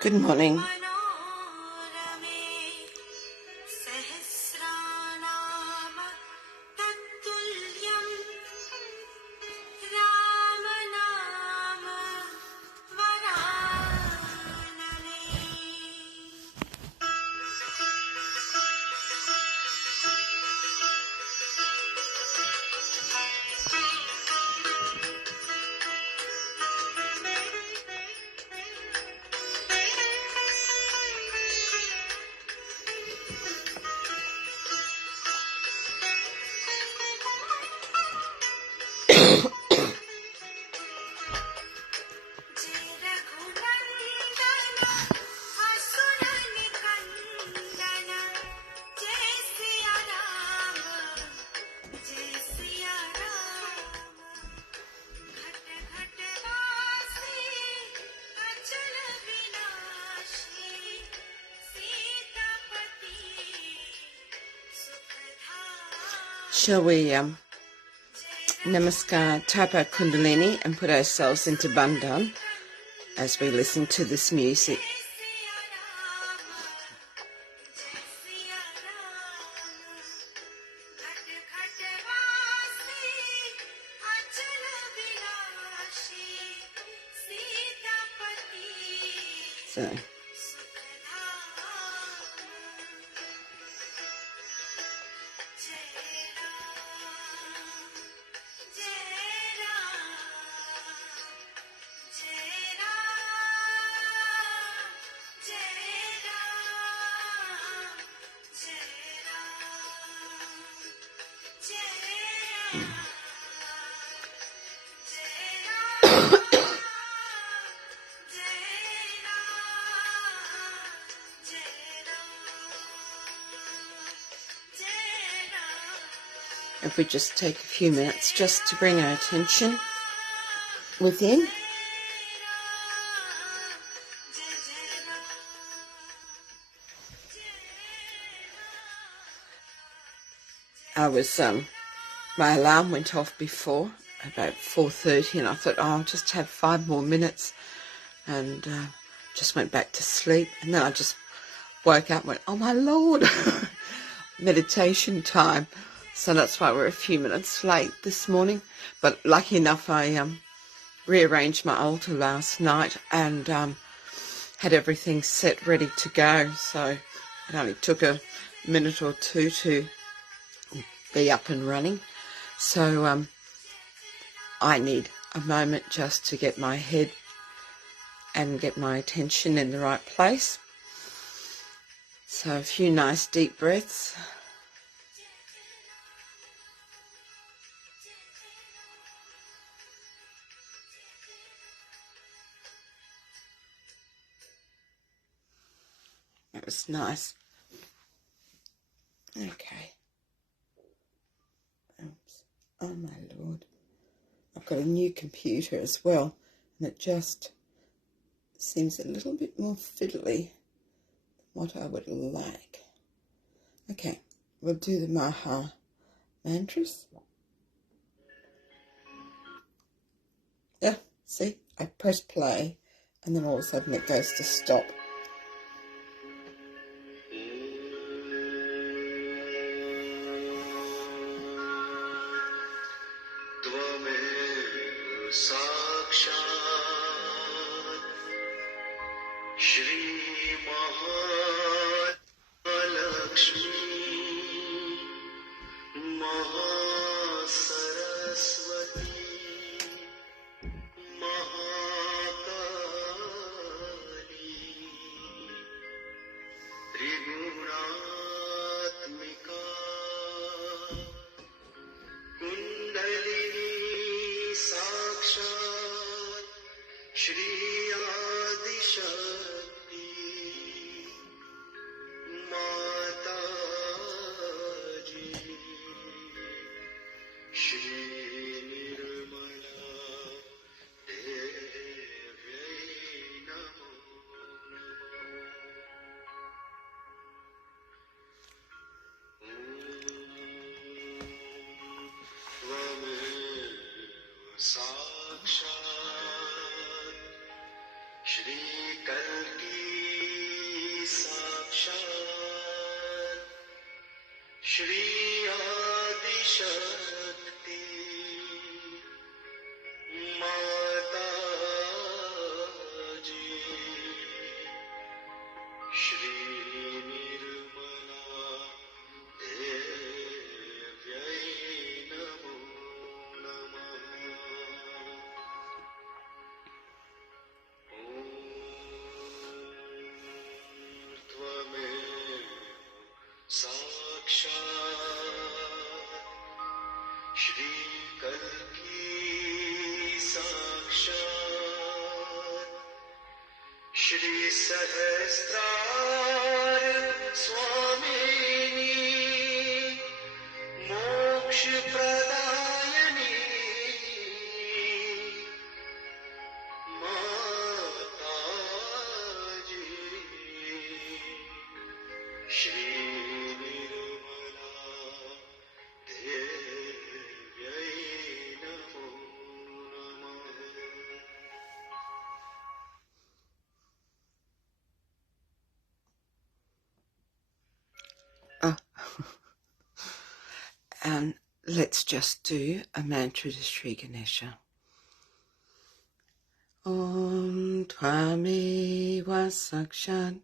Good morning. Shall we namaskar, tapa kundalini and put ourselves into bandhan as we listen to this music? So if we just take a few minutes just to bring our attention within. My alarm went off before, about 4:30, and I thought, I'll just have 5 more minutes, and just went back to sleep. And then I just woke up and went, oh my Lord, meditation time. So that's why we're a few minutes late this morning. But lucky enough, I rearranged my altar last night and had everything set ready to go. So it only took a minute or two to be up and running. So I need a moment just to get my head and get my attention in the right place. So a few nice deep breaths. That was nice. Okay. Oops. Oh my Lord. I've got a new computer as well, and it just seems a little bit more fiddly than what I would like. Okay, we'll do the Maha mantras. Yeah, see, I press play and then all of a sudden it goes to stop. Shri Mataji, Shri Kalki Shri Adi Shakti Mataji Shri Nirmala Devyai Namo Namah Om Tvameva Sakshat Shri Kalki Sakshat Shri Sahasrar Swamini Moksha Pradayani Mataji Shri Nirmala Devyai Namo Namah And let's just do a mantra to Shri Ganesha. Om Tvameva Sakshat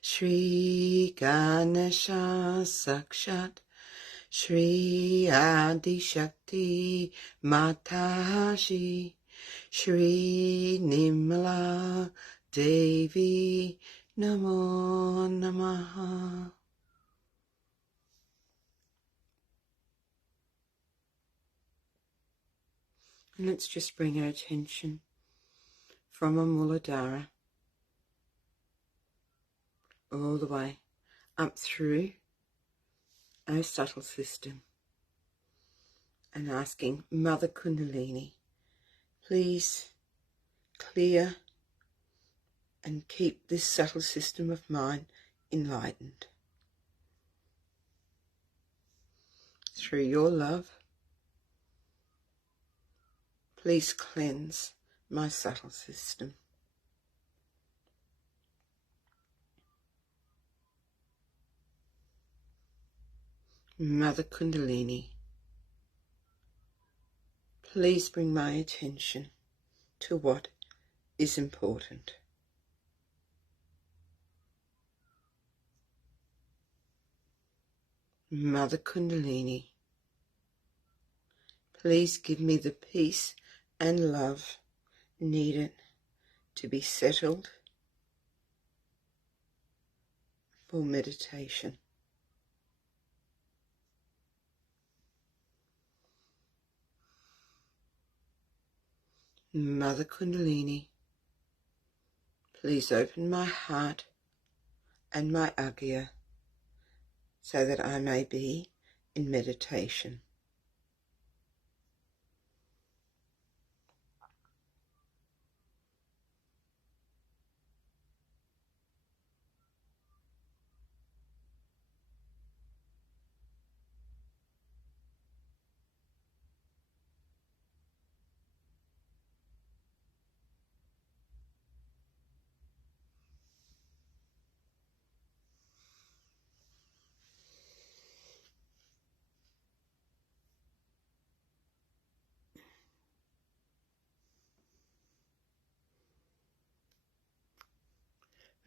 Shri Ganesha Sakshat Shri Adi Shakti Mataji Shri Nimala Devi Namo Namaha. And let's just bring our attention from our Muladhara all the way up through our subtle system and asking Mother Kundalini, please clear and keep this subtle system of mine enlightened. Through your love, please cleanse my subtle system. Mother Kundalini, please bring my attention to what is important. Mother Kundalini, please give me the peace and love needed to be settled for meditation. Mother Kundalini, please open my heart and my agya so that I may be in meditation.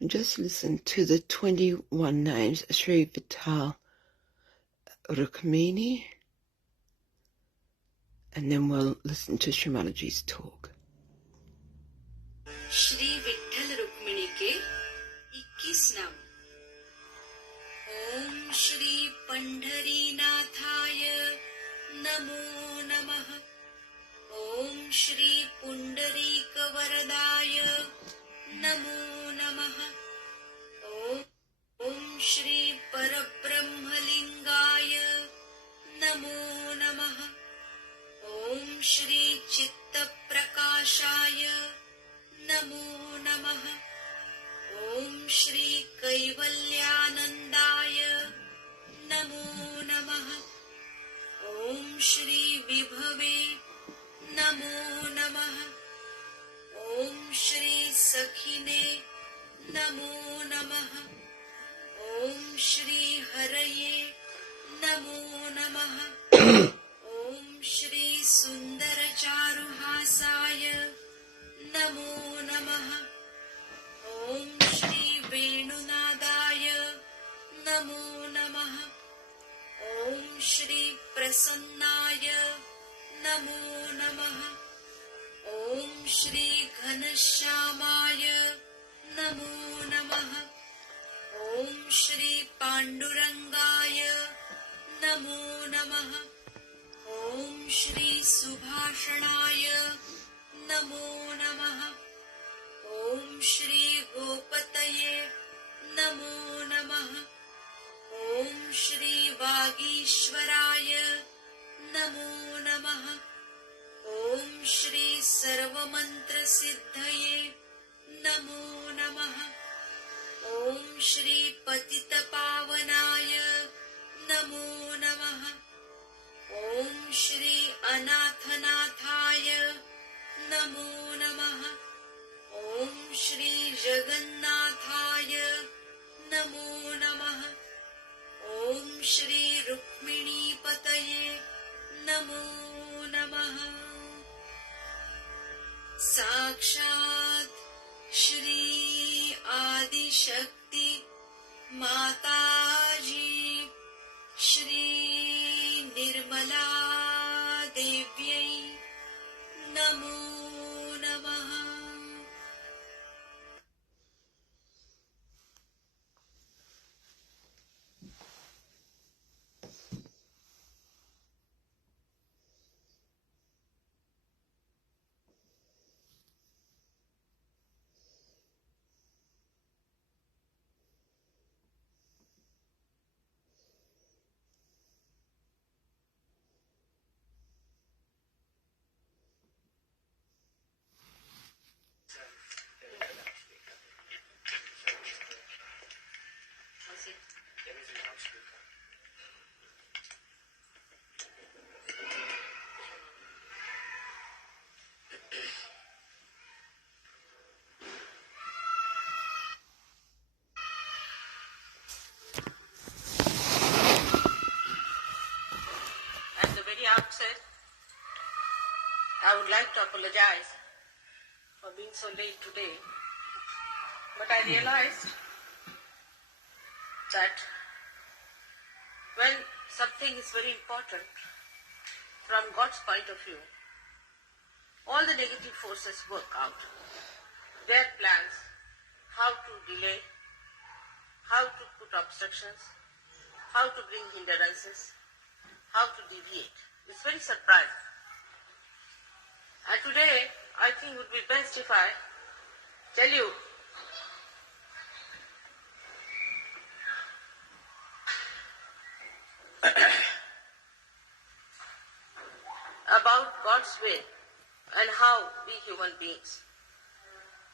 And just listen to the 21 names Shri Vital Rukmini, and then we'll listen to Shri Mataji's talk. Shri Vitthal Rukmini के 21 नाम। ओम श्री पंढरीनाथाय नमो नमः। ओम श्री पुंडरीक वरदाय नमो नमः। ओम श्री परब्रह्मलिंगाय नमो नमः। ओम श्री चित्तप्रकाशाय नमो नमः। ओम श्री कैवल्यानंदाय नमो नमः। ओम श्री विभवे नमो नमः। ओम श्री सखिने नमो नमः। ओम श्री हरये नमो नमः। ॐ श्री सुन्दरचारुहासाय नमो नमः। ॐ श्री वेणुनादाय नमो नमः। ॐ श्री प्रसन्नाय नमो नमः। ॐ श्री घनश्यामाय नमो नमः। ॐ श्री पाण्डुरङ्गाय नमो नमः। ॐ श्री सुभाषणाय नमो नमः। ॐ श्री गोपतये नमो नमः। ॐ श्री वागीश्वराय नमो नमः। ॐ श्री सर्वमन्त्रसिद्धये नमो नमः। ॐ श्री पतितपावनाय नमो नमः। ॐ श्री अनाथनाथाय नमो नमः। ॐ श्री जगन्नाथाय नमो नमः। ॐ श्री रुक्मिणीपतये नमो नमः। साक्षात् श्री आदिशक्ति माताजी श्री निर्मला देव्यै नमो नमः। At the very outset, I would like to apologize for being so late today, but I realized that when something is very important from God's point of view, all the negative forces work out. Their plans, how to delay, how to put obstructions, how to bring hindrances, how to deviate. It's very surprising. And today, I think it would be best if I tell you about God's will and how we human beings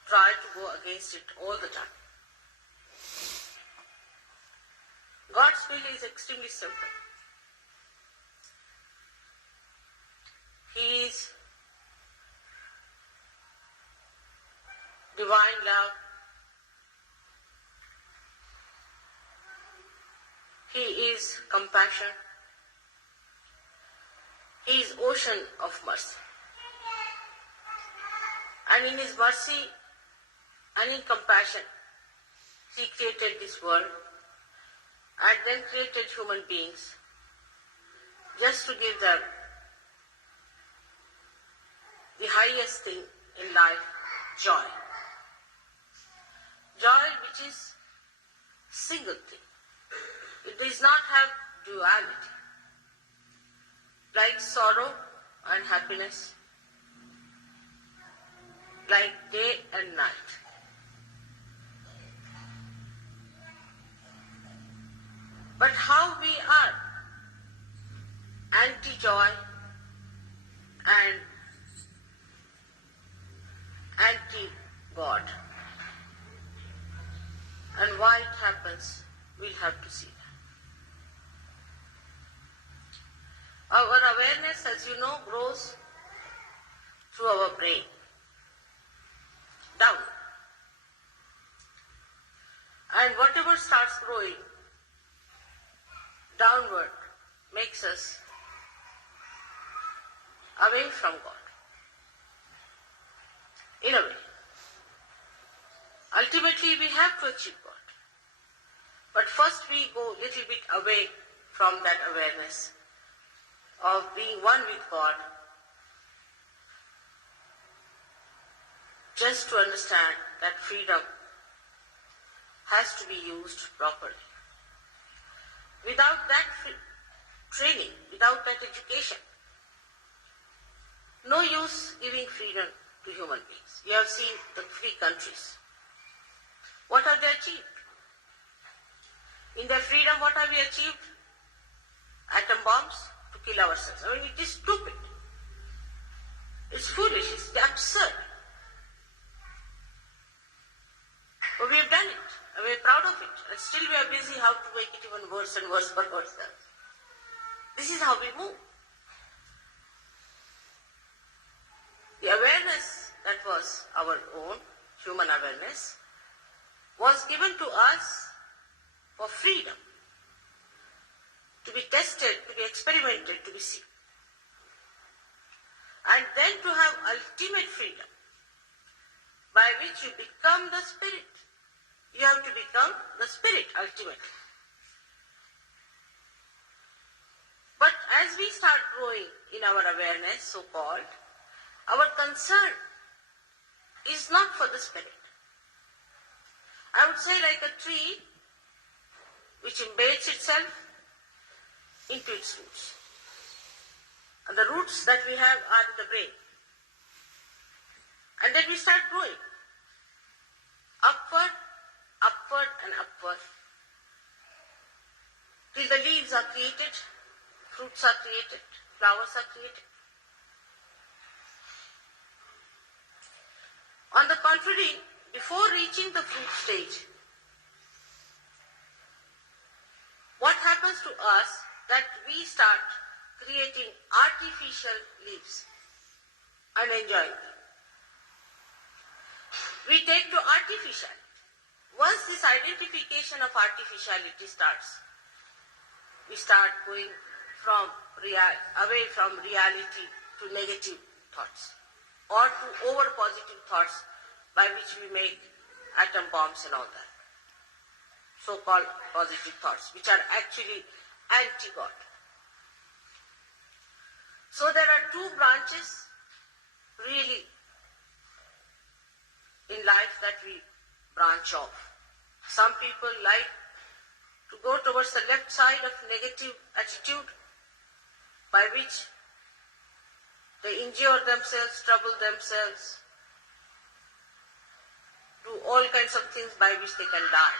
try to go against it all the time. God's will is extremely simple. He is divine love. He is compassion. He is ocean of mercy. And in His mercy and in compassion, He created this world and then created human beings just to give them the highest thing in life, joy. Joy which is single thing. It does not have duality. Like sorrow and happiness, like day and night. But how we are anti-joy and anti-God. And why it happens, we'll have to see that. Our awareness, as you know, grows through our brain, down. And whatever starts growing downward makes us away from God. In a way. Ultimately, we have to achieve God. But first we go a little bit away from that awareness of being one with God, just to understand that freedom has to be used properly. Without that training, without that education, no use giving freedom to human beings. You have seen the free countries. What have they achieved? In their freedom, what have we achieved? Atom bombs to kill ourselves. I mean, it is stupid. It's foolish. It's absurd. But we have done it. And we are proud of it. And still we are busy how to make it even worse and worse for ourselves. This is how we move. The awareness that was our own, human awareness, was given to us for freedom, to be tested, to be experimented, to be seen. And then to have ultimate freedom, by which you become the spirit. You have to become the spirit ultimately. But as we start growing in our awareness, so-called, our concern is not for the spirit. I would say like a tree which embeds itself into its roots. And the roots that we have are in the brain. And then we start growing upward, upward and upward, till the leaves are created, fruits are created, flowers are created. On the contrary, before reaching the fruit stage, what happens to us that we start creating artificial leaves and enjoying them. We take to artificial. Once this identification of artificiality starts, we start going away from reality to negative thoughts or to over positive thoughts by which we make atom bombs and all that. So-called positive thoughts, which are actually anti-God. So there are two branches really in life that we branch off. Some people like to go towards the left side of negative attitude, by which they injure themselves, trouble themselves, do all kinds of things by which they can die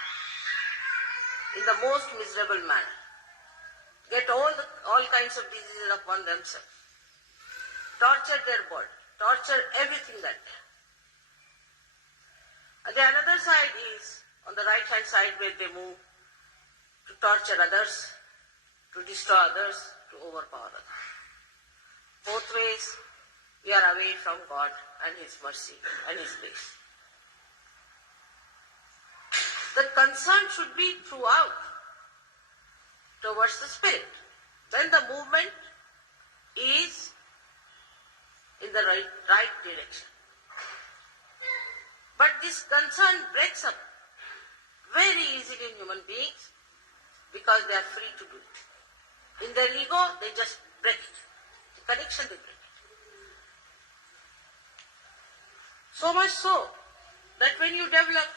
in the most miserable manner, get all kinds of diseases upon themselves, torture their body, torture everything that they have. And the another side is on the right hand side, where they move to torture others, to destroy others, to overpower others. Both ways we are away from God and His mercy and His grace. The concern should be throughout towards the spirit. Then the movement is in the right direction. But this concern breaks up very easily in human beings because they are free to do it. In their ego, they just break it. The connection, they break it. So much so that when you develop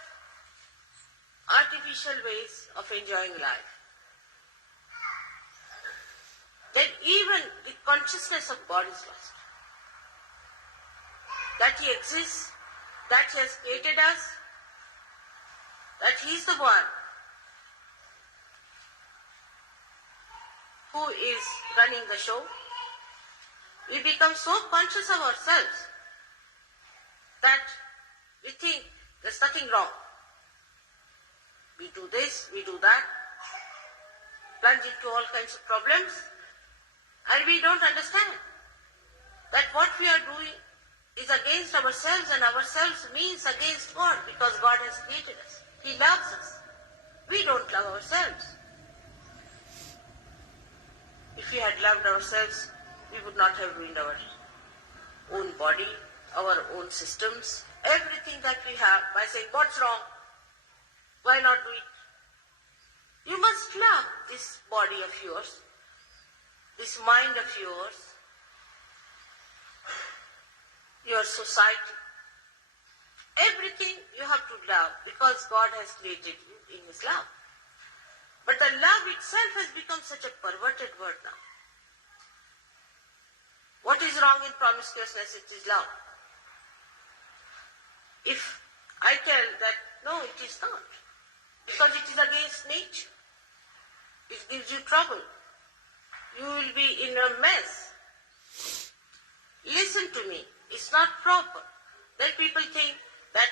artificial ways of enjoying life, then even the consciousness of God is lost. That He exists, that He has created us, that He is the one who is running the show. We become so conscious of ourselves that we think there's nothing wrong. We do this, we do that, plunge into all kinds of problems, and we don't understand that what we are doing is against ourselves, and ourselves means against God, because God has created us. He loves us. We don't love ourselves. If we had loved ourselves, we would not have ruined our own body, our own systems, everything that we have by saying, what's wrong? Why not do it? You must love this body of yours, this mind of yours, your society. Everything you have to love because God has created you in His love. But the love itself has become such a perverted word now. What is wrong in promiscuousness? It is love. If I tell that, no, it is not, because it is against nature, it gives you trouble, you will be in a mess. Listen to me, it's not proper. Then people think that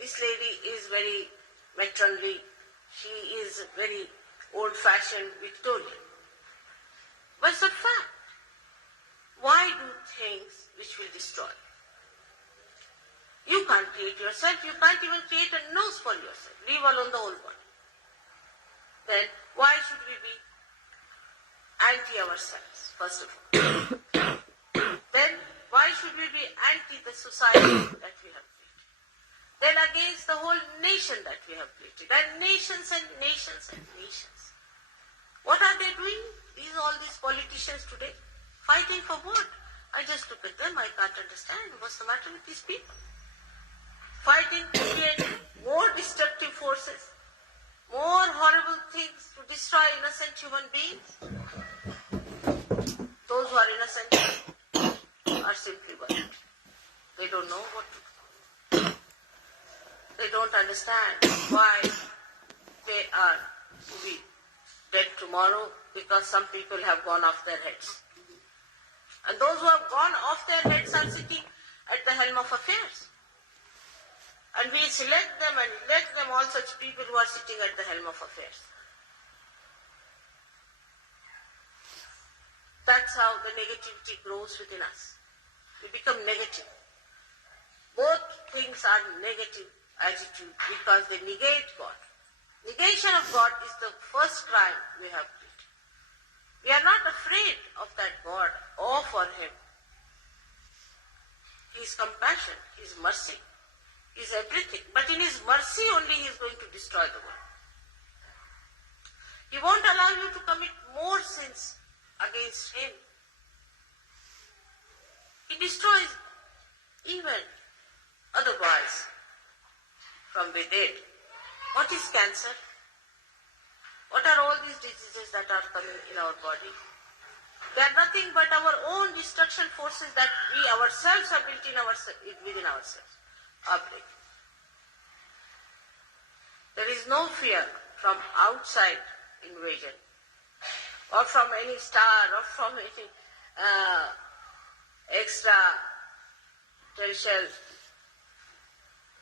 this lady is very matronly, she is very old-fashioned, Victorian. But it's a fact. Why do things which will destroy? You can't create yourself, you can't even create a nose for yourself, leave alone the whole body. Then why should we be anti ourselves, first of all? Then why should we be anti the society that we have created? Then against the whole nation that we have created, and nations and nations and nations. What are they doing? All these politicians today, fighting for what? I just look at them, I can't understand what's the matter with these people. Fighting to create more destructive forces, more horrible things to destroy innocent human beings. Those who are innocent are simply worried. They don't know what to do. They don't understand why they are to be dead tomorrow, because some people have gone off their heads. And those who have gone off their heads are sitting at the helm of affairs. And we select them and elect them, all such people who are sitting at the helm of affairs. That's how the negativity grows within us. We become negative. Both things are negative attitude because they negate God. Negation of God is the first crime we have committed. We are not afraid of that God or for Him. His compassion, His mercy is everything. But in His mercy only He is going to destroy the world. He won't allow you to commit more sins against Him. He destroys even otherwise from within. What is cancer? What are all these diseases that are coming in our body? They are nothing but our own destruction forces that we ourselves have built within ourselves. There is no fear from outside invasion, or from any star, or from any extra terrestrial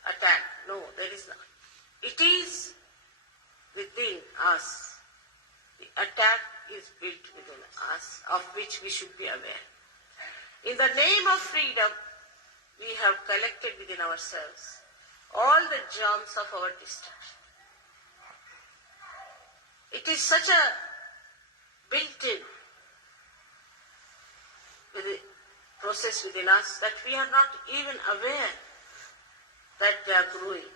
attack. No, there is not. It is within us. The attack is built within us, of which we should be aware. In the name of freedom, we have collected within ourselves all the germs of our destruction. It is such a built-in process within us that we are not even aware that they are growing,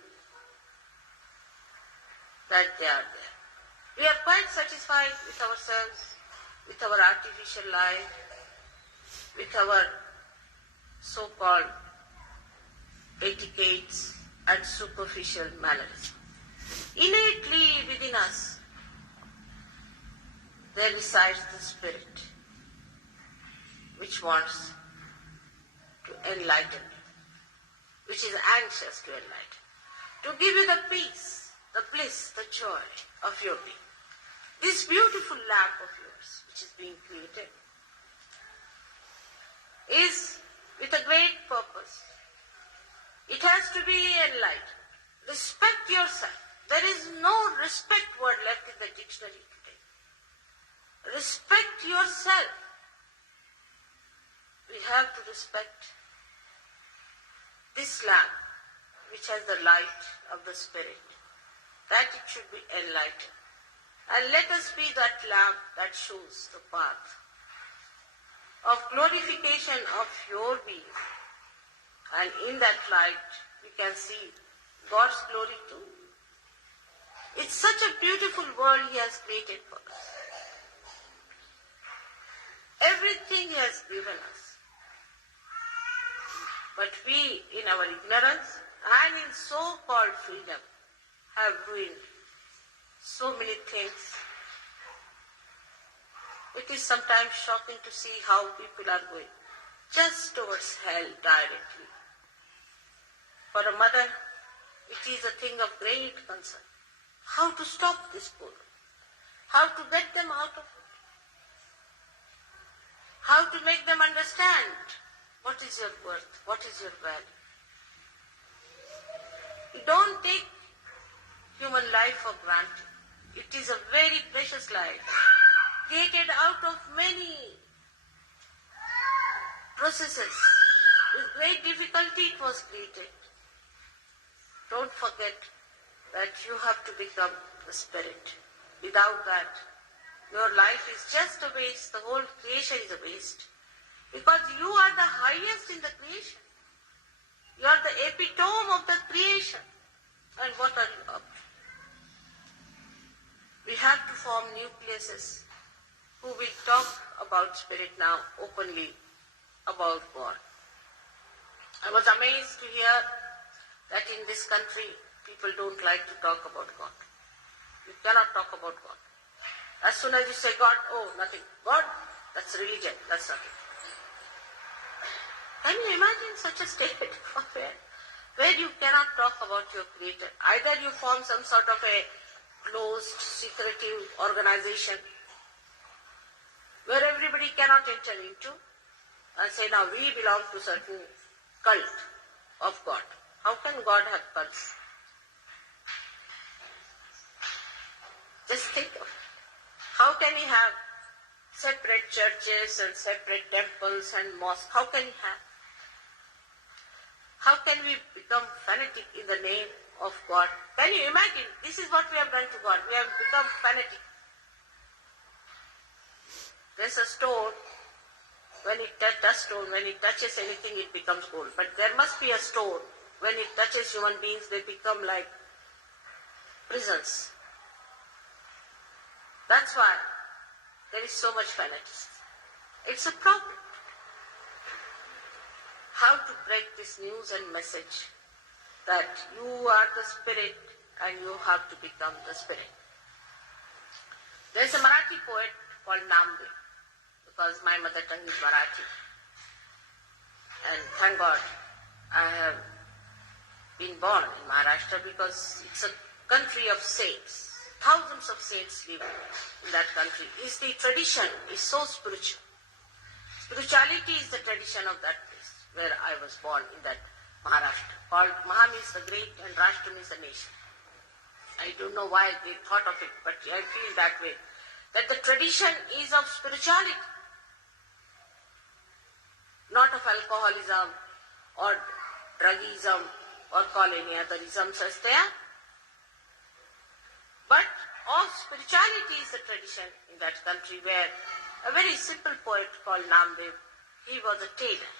that they are there. We are quite satisfied with ourselves, with our artificial life, with our so-called etiquettes and superficial mannerism. Innately within us, there resides the spirit which wants to enlighten you, which is anxious to enlighten, to give you the peace, the bliss, the joy of your being. This beautiful lamp of yours, which is being created, is with a great purpose. It has to be enlightened. Respect yourself. There is no respect word left in the dictionary today. Respect yourself. We have to respect this lamp, which has the light of the Spirit, that it should be enlightened. And let us be that lamp that shows the path of glorification of your being. And in that light, we can see God's glory too. It's such a beautiful world He has created for us. Everything He has given us. But we, in our ignorance and in so-called freedom, have ruined so many things. It is sometimes shocking to see how people are going just towards hell directly. For a mother, it is a thing of great concern. How to stop this poor? How to get them out of it? How to make them understand what is your worth, what is your value. You don't take human life for granted. It is a very precious life, created out of many processes. With great difficulty it was created. Don't forget that you have to become the spirit. Without that, your life is just a waste. The whole creation is a waste. Because you are the highest in the creation. You are the epitome of the creation. And what are you up to? We have to form nucleuses who will talk about spirit now openly, about God. I was amazed to hear that in this country people don't like to talk about God. You cannot talk about God. As soon as you say God, oh, nothing. God, that's religion, that's nothing. Can you imagine such a state where you cannot talk about your Creator? Either you form some sort of a closed, secretive organization where everybody cannot enter into and say, now we belong to certain cult of God. How can God have cults? Just think of it. How can He have separate churches and separate temples and mosques? How can He have? How can we become fanatic in the name of God? Can you imagine? This is what we have done to God. We have become fanatic. There's a stone. When it touches anything, it becomes gold. But there must be a stone. When it touches human beings, they become like prisons. That's why there is so much fanaticism. It's a problem. How to break this news and message that you are the spirit and you have to become the spirit. There's a Marathi poet called Namdev, because my mother tongue is Marathi. And thank God I have been born in Maharashtra, because it's a country of saints. Thousands of saints live in that country. The tradition is so spiritual. Spirituality is the tradition of that place where I was born, in that Maharashtra. Called Maha means the great and Rashtra means the nation. I don't know why they thought of it, but I feel that way. That the tradition is of spirituality, not of alcoholism or drugism or call any other isms as there. But of spirituality is the tradition in that country, where a very simple poet called Namdev, he was a tailor.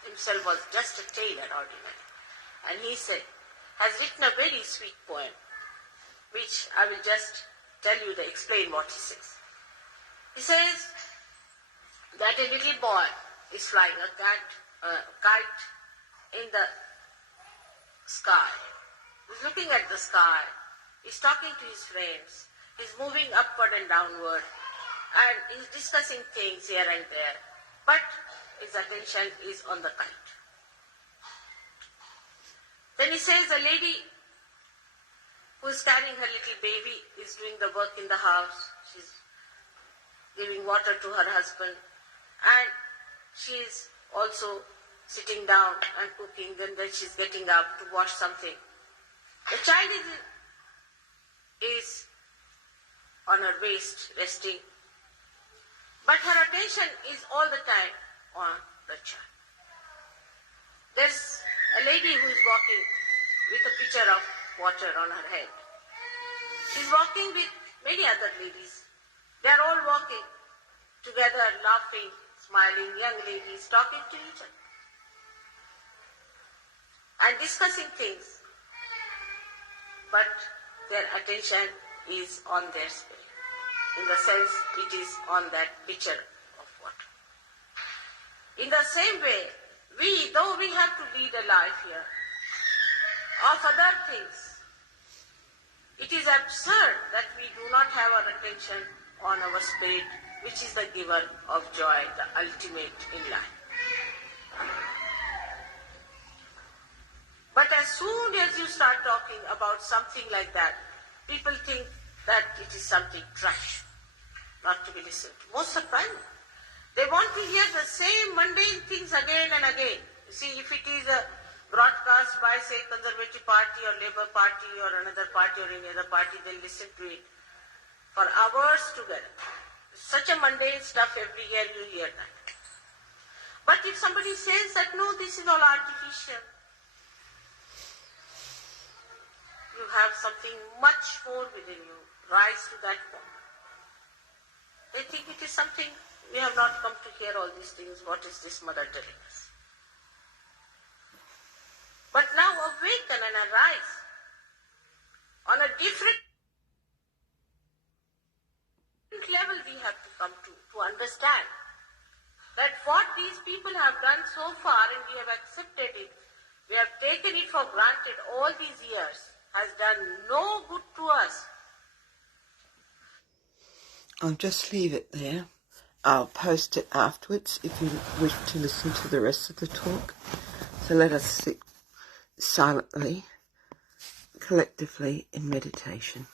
Himself was just a tailor, ordinary. And he said, has written a very sweet poem, which I will just tell you to explain what he says. He says that a little boy is flying a kite in the sky. He's looking at the sky. He's talking to his friends. He's moving upward and downward. And he's discussing things here and there. But his attention is on the kite. Then he says a lady who is carrying her little baby is doing the work in the house. She's giving water to her husband. And she's also sitting down and cooking. Then she's getting up to wash something. The child is on her waist, resting. But her attention is all the time on the child. There's a lady who is walking with a pitcher of water on her head. She's walking with many other ladies. They are all walking together, laughing, smiling, young ladies talking to each other and discussing things. But their attention is on their spirit. In the sense, it is on that pitcher of water. In the same way, though we have to lead a life here of other things, it is absurd that we do not have our attention on our spirit, which is the giver of joy, the ultimate in life. But as soon as you start talking about something like that, people think that it is something trash, not to be listened to. Most surprising. They want to hear the same mundane things again and again. You see, if it is a broadcast by, say, Conservative Party or Labour Party or another party or any other party, they'll listen to it for hours together. Such a mundane stuff every year you hear that. But if somebody says that, no, this is all artificial, you have something much more within you, rise to that point. They think it is something, we have not come to hear all these things, what is this mother telling us? But now awaken and arise on a different level we have to come to understand that what these people have done so far, and we have accepted it, we have taken it for granted all these years, has done no good to us. I'll just leave it there. I'll post it afterwards if you wish to listen to the rest of the talk. So let us sit silently, collectively in meditation.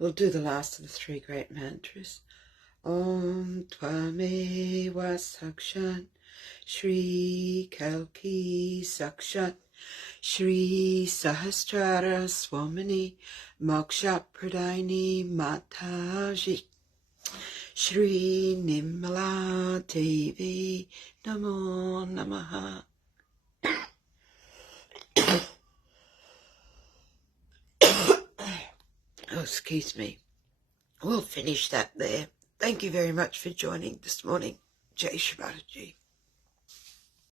We'll do the last of the three great mantras. Om Tvameva Sakshat Shri Kalki Sakshat Shri Sahasrara Swamini Moksha Pradayini Mataji Shri Nimala Devi Namo Namaha. Oh, excuse me. We'll finish that there. Thank you very much for joining this morning. Jai Shri Mataji.